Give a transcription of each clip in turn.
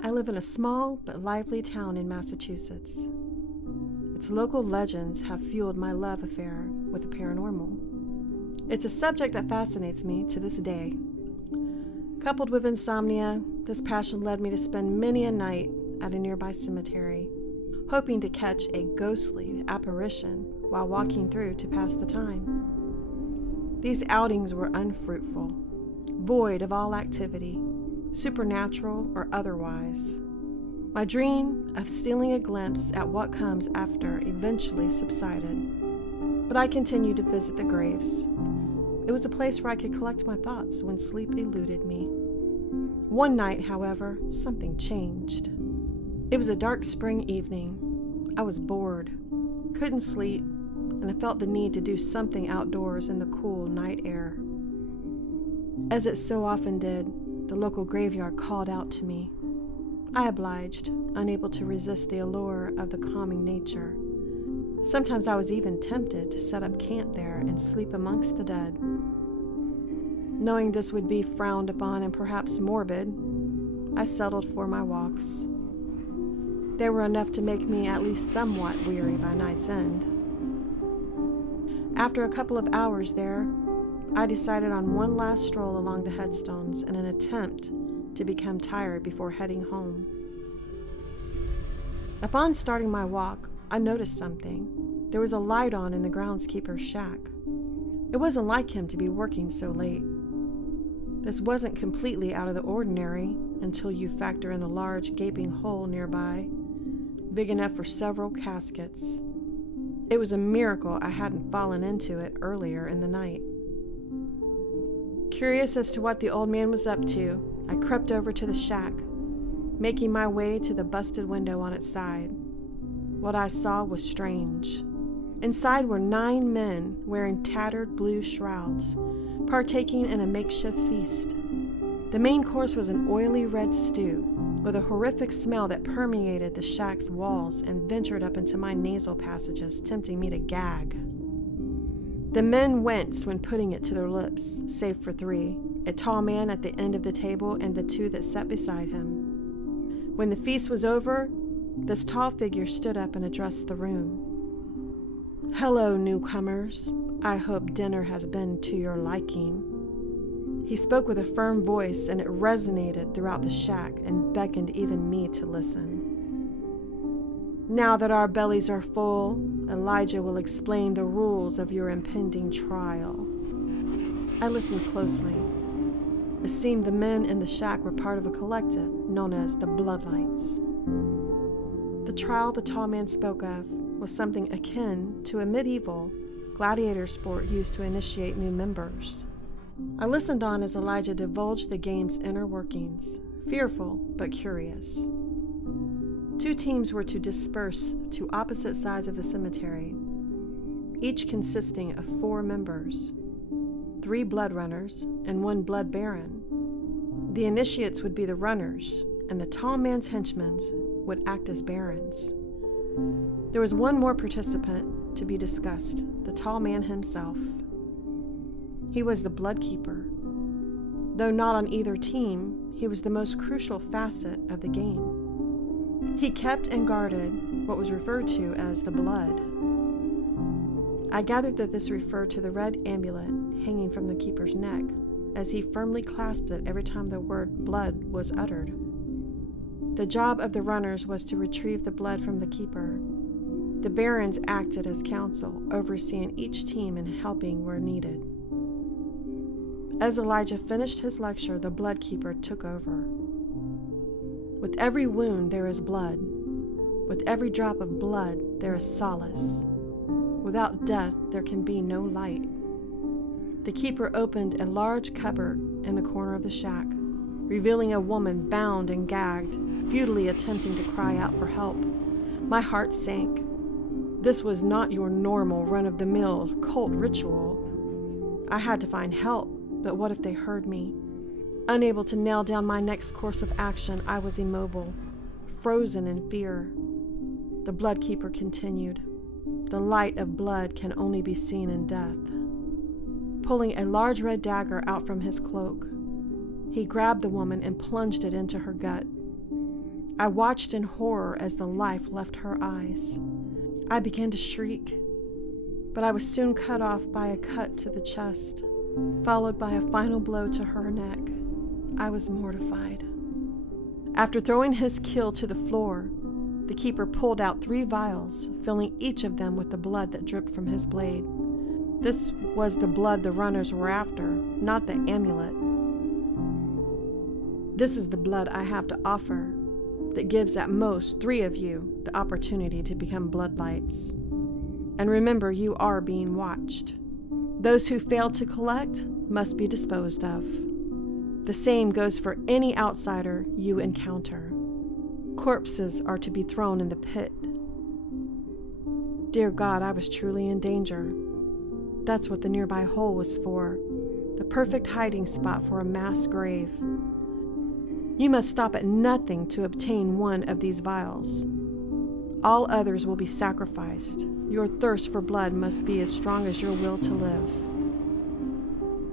I live in a small but lively town in Massachusetts. Its local legends have fueled my love affair with the paranormal. It's a subject that fascinates me to this day. Coupled with insomnia, this passion led me to spend many a night at a nearby cemetery, hoping to catch a ghostly apparition while walking through to pass the time. These outings were unfruitful, void of all activity, supernatural or otherwise. My dream of stealing a glimpse at what comes after eventually subsided, but I continued to visit the graves. It was a place where I could collect my thoughts when sleep eluded me. One night, however, something changed. It was a dark spring evening. I was bored, couldn't sleep, and I felt the need to do something outdoors in the cool night air. As it so often did, the local graveyard called out to me. I obliged, unable to resist the allure of the calming nature. Sometimes I was even tempted to set up camp there and sleep amongst the dead. Knowing this would be frowned upon and perhaps morbid, I settled for my walks. They were enough to make me at least somewhat weary by night's end. After a couple of hours there, I decided on one last stroll along the headstones in an attempt to become tired before heading home. Upon starting my walk, I noticed something. There was a light on in the groundskeeper's shack. It wasn't like him to be working so late. This wasn't completely out of the ordinary until you factor in a large gaping hole nearby, big enough for several caskets. It was a miracle I hadn't fallen into it earlier in the night. Curious as to what the old man was up to, I crept over to the shack, making my way to the busted window on its side. What I saw was strange. Inside were 9 men wearing tattered blue shrouds, partaking in a makeshift feast. The main course was an oily red stew, with a horrific smell that permeated the shack's walls and ventured up into my nasal passages, tempting me to gag. The men winced when putting it to their lips, save for 3, a tall man at the end of the table and the 2 that sat beside him. When the feast was over, this tall figure stood up and addressed the room. "Hello, newcomers. I hope dinner has been to your liking." He spoke with a firm voice, and it resonated throughout the shack and beckoned even me to listen. "Now that our bellies are full, Elijah will explain the rules of your impending trial." I listened closely. It seemed the men in the shack were part of a collective known as the Bloodlights. The trial the tall man spoke of was something akin to a medieval gladiator sport used to initiate new members. I listened on as Elijah divulged the game's inner workings, fearful but curious. 2 teams were to disperse to opposite sides of the cemetery, each consisting of 4 members, 3 blood runners and 1 blood baron. The initiates would be the runners, and the tall man's henchmen would act as barons. There was one more participant to be discussed, the tall man himself. He was the blood keeper. Though not on either team, he was the most crucial facet of the game. He kept and guarded what was referred to as the blood. I gathered that this referred to the red amulet hanging from the keeper's neck, as he firmly clasped it every time the word blood was uttered. The job of the runners was to retrieve the blood from the keeper. The barons acted as counsel, overseeing each team and helping where needed. As Elijah finished his lecture, the blood keeper took over. "With every wound there is blood. With every drop of blood there is solace. Without death there can be no light." The keeper opened a large cupboard in the corner of the shack, revealing a woman bound and gagged, futilely attempting to cry out for help. My heart sank. This was not your normal run-of-the-mill cult ritual. I had to find help, but what if they heard me? Unable to nail down my next course of action, I was immobile, frozen in fear. The blood keeper continued. The light of blood can only be seen in death. Pulling a large red dagger out from his cloak, he grabbed the woman and plunged it into her gut. I watched in horror as the life left her eyes. I began to shriek, but I was soon cut off by a cut to the chest, followed by a final blow to her neck. I was mortified. After throwing his kill to the floor, the keeper pulled out 3 vials, filling each of them with the blood that dripped from his blade. This was the blood the runners were after, not the amulet. This is the blood I have to offer that gives at most 3 of you the opportunity to become bloodlights. And remember, you are being watched. Those who fail to collect must be disposed of. The same goes for any outsider you encounter. Corpses are to be thrown in the pit. Dear God, I was truly in danger. That's what the nearby hole was for, the perfect hiding spot for a mass grave. You must stop at nothing to obtain one of these vials. All others will be sacrificed. Your thirst for blood must be as strong as your will to live.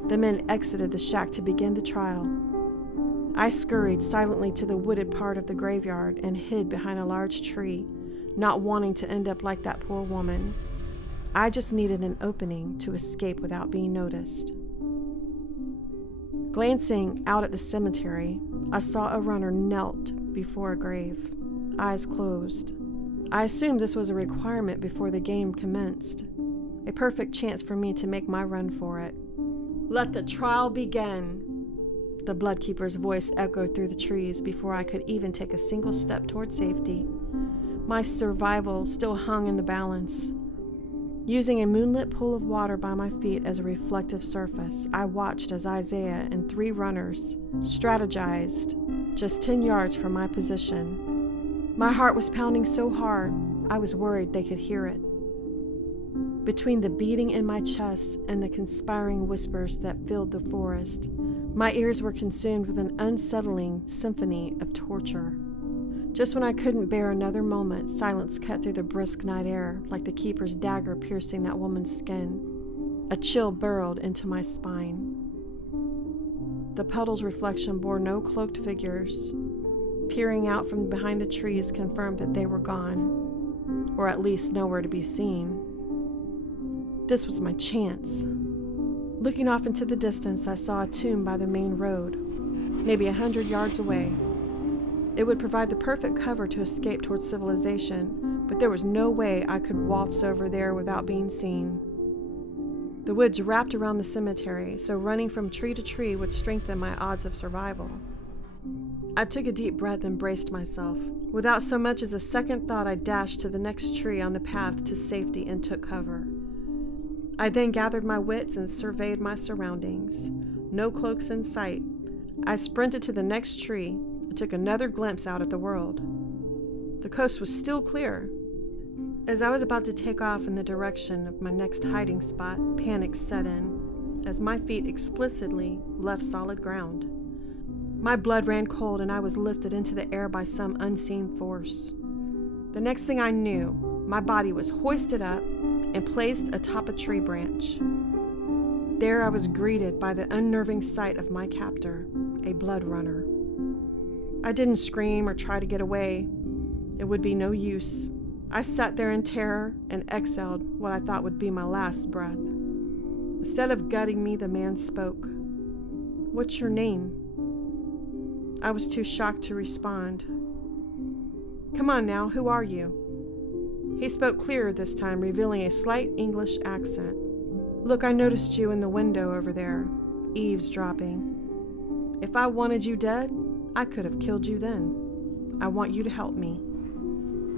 The men exited the shack to begin the trial. I scurried silently to the wooded part of the graveyard and hid behind a large tree, not wanting to end up like that poor woman. I just needed an opening to escape without being noticed. Glancing out at the cemetery, I saw a runner knelt before a grave, eyes closed. I assumed this was a requirement before the game commenced, a perfect chance for me to make my run for it. Let the trial begin! The Bloodkeeper's voice echoed through the trees before I could even take a single step toward safety. My survival still hung in the balance. Using a moonlit pool of water by my feet as a reflective surface, I watched as Isaiah and 3 runners strategized just 10 yards from my position. My heart was pounding so hard, I was worried they could hear it. Between the beating in my chest and the conspiring whispers that filled the forest, my ears were consumed with an unsettling symphony of torture. Just when I couldn't bear another moment, silence cut through the brisk night air like the keeper's dagger piercing that woman's skin. A chill burrowed into my spine. The puddle's reflection bore no cloaked figures. Peering out from behind the trees confirmed that they were gone, or at least nowhere to be seen. This was my chance. Looking off into the distance, I saw a tomb by the main road, maybe 100 yards away. It would provide the perfect cover to escape towards civilization, but there was no way I could waltz over there without being seen. The woods wrapped around the cemetery, so running from tree to tree would strengthen my odds of survival. I took a deep breath and braced myself. Without so much as a second thought, I dashed to the next tree on the path to safety and took cover. I then gathered my wits and surveyed my surroundings. No cloaks in sight. I sprinted to the next tree and took another glimpse out at the world. The coast was still clear. As I was about to take off in the direction of my next hiding spot, panic set in, as my feet explicitly left solid ground. My blood ran cold and I was lifted into the air by some unseen force. The next thing I knew, my body was hoisted up and placed atop a tree branch. There I was greeted by the unnerving sight of my captor, a blood runner. I didn't scream or try to get away. It would be no use. I sat there in terror and exhaled what I thought would be my last breath. Instead of gutting me, the man spoke. "What's your name?" I was too shocked to respond. "Come on now, who are you?" He spoke clearer this time, revealing a slight English accent. "Look, I noticed you in the window over there, eavesdropping. If I wanted you dead, I could have killed you then. I want you to help me."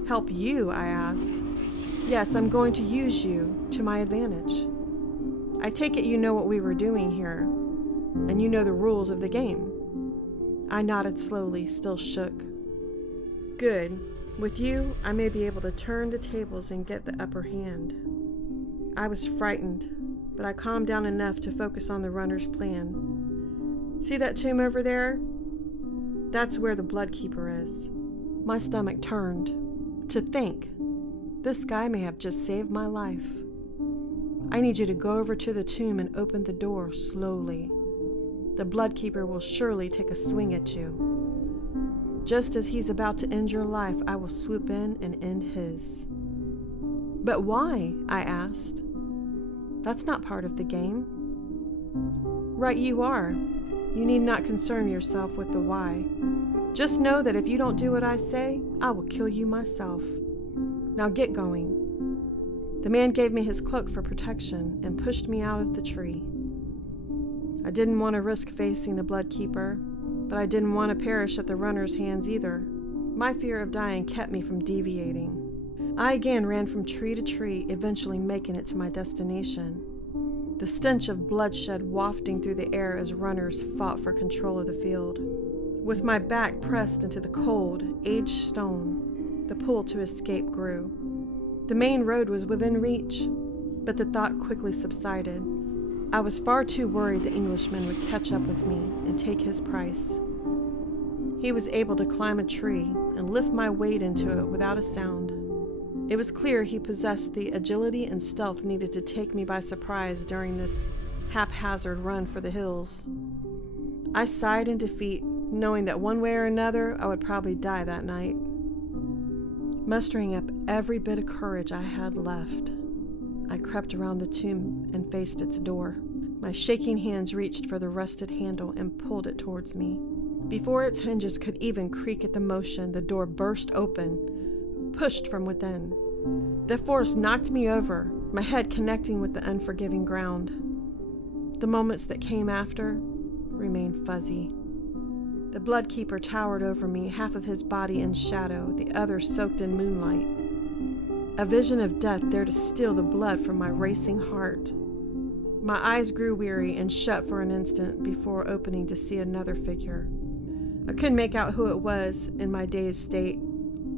"Help you?" I asked. "Yes, I'm going to use you to my advantage. I take it you know what we were doing here, and you know the rules of the game." I nodded slowly, still shook. "Good. With you, I may be able to turn the tables and get the upper hand." I was frightened, but I calmed down enough to focus on the runner's plan. "See that tomb over there? That's where the Bloodkeeper is." My stomach turned. To think, this guy may have just saved my life. "I need you to go over to the tomb and open the door slowly. The Bloodkeeper will surely take a swing at you." Just as he's about to end your life, I will swoop in and end his." "But why?" I asked. "That's not part of the game." "Right you are. You need not concern yourself with the why. Just know that if you don't do what I say, I will kill you myself. Now get going." The man gave me his cloak for protection and pushed me out of the tree. I didn't want to risk facing the Blood Keeper, but I didn't want to perish at the runner's hands either. My fear of dying kept me from deviating. I again ran from tree to tree, eventually making it to my destination. The stench of bloodshed wafting through the air as runners fought for control of the field. With my back pressed into the cold, aged stone, the pull to escape grew. The main road was within reach, but the thought quickly subsided. I was far too worried the Englishman would catch up with me and take his price. He was able to climb a tree and lift my weight into it without a sound. It was clear he possessed the agility and stealth needed to take me by surprise during this haphazard run for the hills. I sighed in defeat, knowing that one way or another I would probably die that night. Mustering up every bit of courage I had left, I crept around the tomb and faced its door. My shaking hands reached for the rusted handle and pulled it towards me. Before its hinges could even creak at the motion, the door burst open, pushed from within. The force knocked me over, my head connecting with the unforgiving ground. The moments that came after remained fuzzy. The Blood Keeper towered over me, half of his body in shadow, the other soaked in moonlight. A vision of death there to steal the blood from my racing heart. My eyes grew weary and shut for an instant before opening to see another figure. I couldn't make out who it was in my dazed state,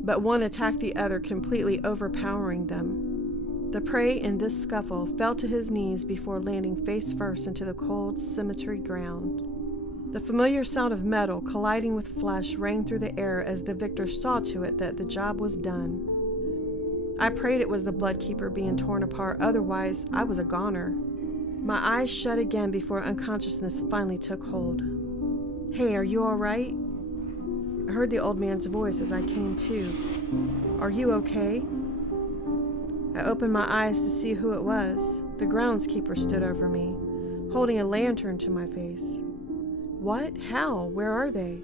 but one attacked the other, completely overpowering them. The prey in this scuffle fell to his knees before landing face first into the cold cemetery ground. The familiar sound of metal colliding with flesh rang through the air as the victor saw to it that the job was done. I prayed it was the Blood Keeper being torn apart, otherwise I was a goner. My eyes shut again before unconsciousness finally took hold. "Hey, are you all right?" I heard the old man's voice as I came to. "Are you okay?" I opened my eyes to see who it was. The groundskeeper stood over me, holding a lantern to my face. "What? How? Where are they?"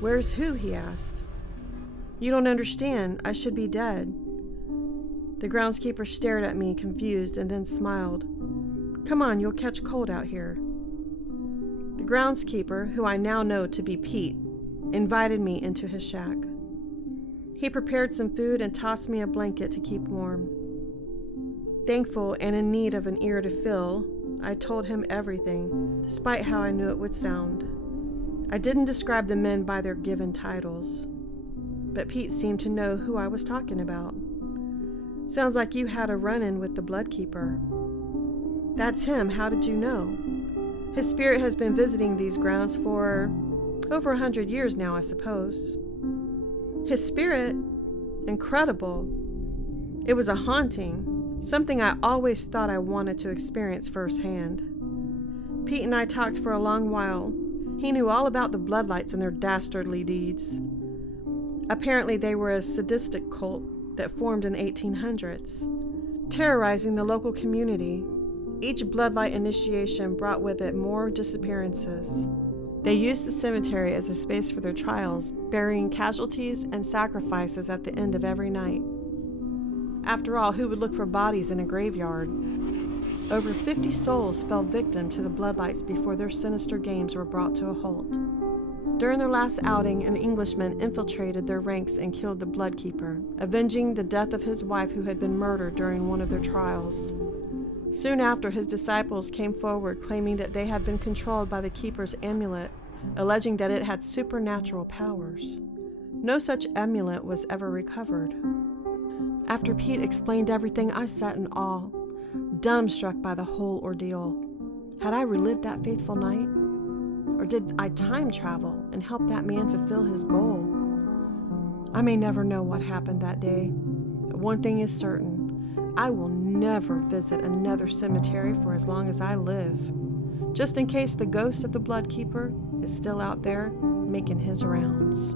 "Where's who?" he asked. "You don't understand. I should be dead." The groundskeeper stared at me, confused, and then smiled. "Come on, you'll catch cold out here." The groundskeeper, who I now know to be Pete, invited me into his shack. He prepared some food and tossed me a blanket to keep warm. Thankful and in need of an ear to fill, I told him everything, despite how I knew it would sound. I didn't describe the men by their given titles, but Pete seemed to know who I was talking about. "Sounds like you had a run-in with the Blood Keeper." "That's him. How did you know?" "His spirit has been visiting these grounds for over 100 years now, I suppose." "His spirit? Incredible." It was a haunting, something I always thought I wanted to experience firsthand. Pete and I talked for a long while. He knew all about the Bloodlights and their dastardly deeds. Apparently they were a sadistic cult that formed in the 1800s, terrorizing the local community. Each Bloodlight initiation brought with it more disappearances. They used the cemetery as a space for their trials, burying casualties and sacrifices at the end of every night. After all, who would look for bodies in a graveyard? Over 50 souls fell victim to the Bloodlights before their sinister games were brought to a halt. During their last outing, an Englishman infiltrated their ranks and killed the Blood Keeper, avenging the death of his wife who had been murdered during one of their trials. Soon after, his disciples came forward claiming that they had been controlled by the Keeper's amulet, alleging that it had supernatural powers. No such amulet was ever recovered. After Pete explained everything, I sat in awe, dumbstruck by the whole ordeal. Had I relived that fateful night? Or did I time travel and help that man fulfill his goal? I may never know what happened that day, but one thing is certain: I will never visit another cemetery for as long as I live, just in case the ghost of the Blood Keeper is still out there making his rounds.